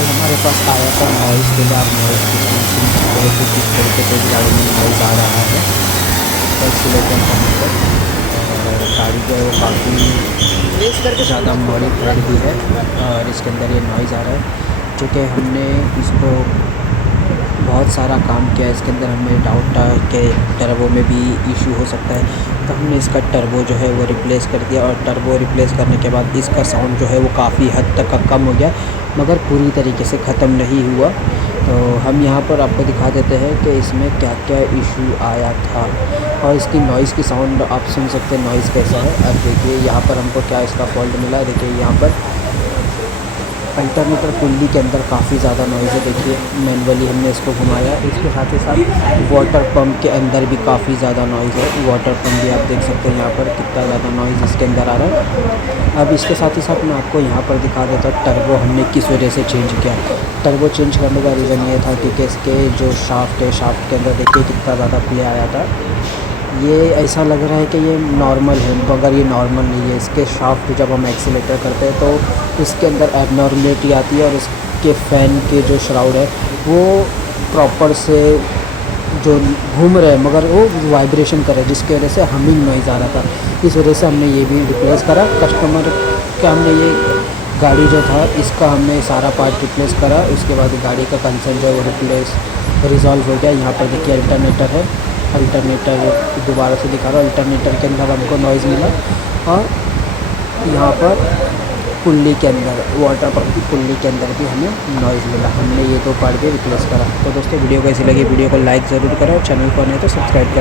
कल हमारे पास आया था नॉइज़ के लिए। आप नॉइज़ की साउंड सुन सकते हो कि किस तरीके से इस गाड़ी में नॉइज़ आ रहा है एक्सीलेटर करने पर। और गाड़ी जो है वो काफ़ी ज़्यादा मॉडिफाइड भी है और इसके अंदर ये नॉइज़ आ रहा है। चूँकि हमने इसको बहुत सारा काम किया है, इसके अंदर हमें डाउट था कि टर्बो में भी इशू हो सकता है, तो हमने इसका टर्बो जो है वो रिप्लेस कर दिया। और टर्बो रिप्लेस करने के बाद इसका साउंड जो है वो काफ़ी हद तक का कम हो गया, मगर पूरी तरीके से ख़त्म नहीं हुआ। तो हम यहाँ पर आपको दिखा देते हैं कि इसमें क्या क्या इशू आया था और इसकी नॉइज़ की साउंड आप सुन सकते हैं नॉइज़ कैसा है। अब देखिए यहाँ पर हमको क्या इसका फॉल्ट मिला। देखिए यहाँ पर अल्टरनेटर कुंडी के अंदर काफ़ी ज़्यादा नॉइज़ है। देखिए मैनुअली हमने इसको घुमाया। इसके साथ ही साथ वाटर पंप के अंदर भी काफ़ी ज़्यादा नॉइज़ है। वाटर पंप भी आप देख सकते हैं यहाँ पर कितना ज़्यादा नॉइज़ इसके अंदर आ रहा है। अब इसके साथ ही साथ मैं आपको यहाँ पर दिखा देता हूँ टर्बो हमने किस वजह से चेंज किया। टर्बो चेंज करने का रीज़न ये था क्योंकि इसके जो शाफ्ट है, शाफ्ट के अंदर देखिए कितना ज़्यादा प्ले आया था। ये ऐसा लग रहा है कि ये नॉर्मल है, मगर ये नॉर्मल नहीं है। इसके शाफ्ट जब हम एक्सीलेटर करते हैं तो इसके अंदर एबनॉर्मलिटी आती है और इसके फ़ैन के जो श्राउड है वो प्रॉपर से जो घूम रहे हैं मगर वो वाइब्रेशन कर रहे हैं, जिसकी वजह से हमिंग नॉइज़ आ रहा था। इस वजह से हमने ये भी रिप्लेस करा। कस्टमर का हमने ये गाड़ी जो था इसका हमने सारा पार्ट रिप्लेस करा। उसके बाद गाड़ी का कंसर्न जो है वो रिज़ॉल्व हो गया। यहाँ पर देखिए अल्टरनेटर है, अल्टरनेटर दोबारा से दिखा रहा हूँ। अल्टरनेटर के अंदर हमको नॉइज़ मिला और यहाँ पर पुल्ली के अंदर, वाटर पंप की पुल्ली के अंदर भी हमें नॉइज़ मिला। हमने ये दो पार्ट भी रिप्लेस करा। तो दोस्तों वीडियो कैसी लगी, वीडियो को लाइक ज़रूर करें और चैनल को नहीं तो सब्सक्राइब करें।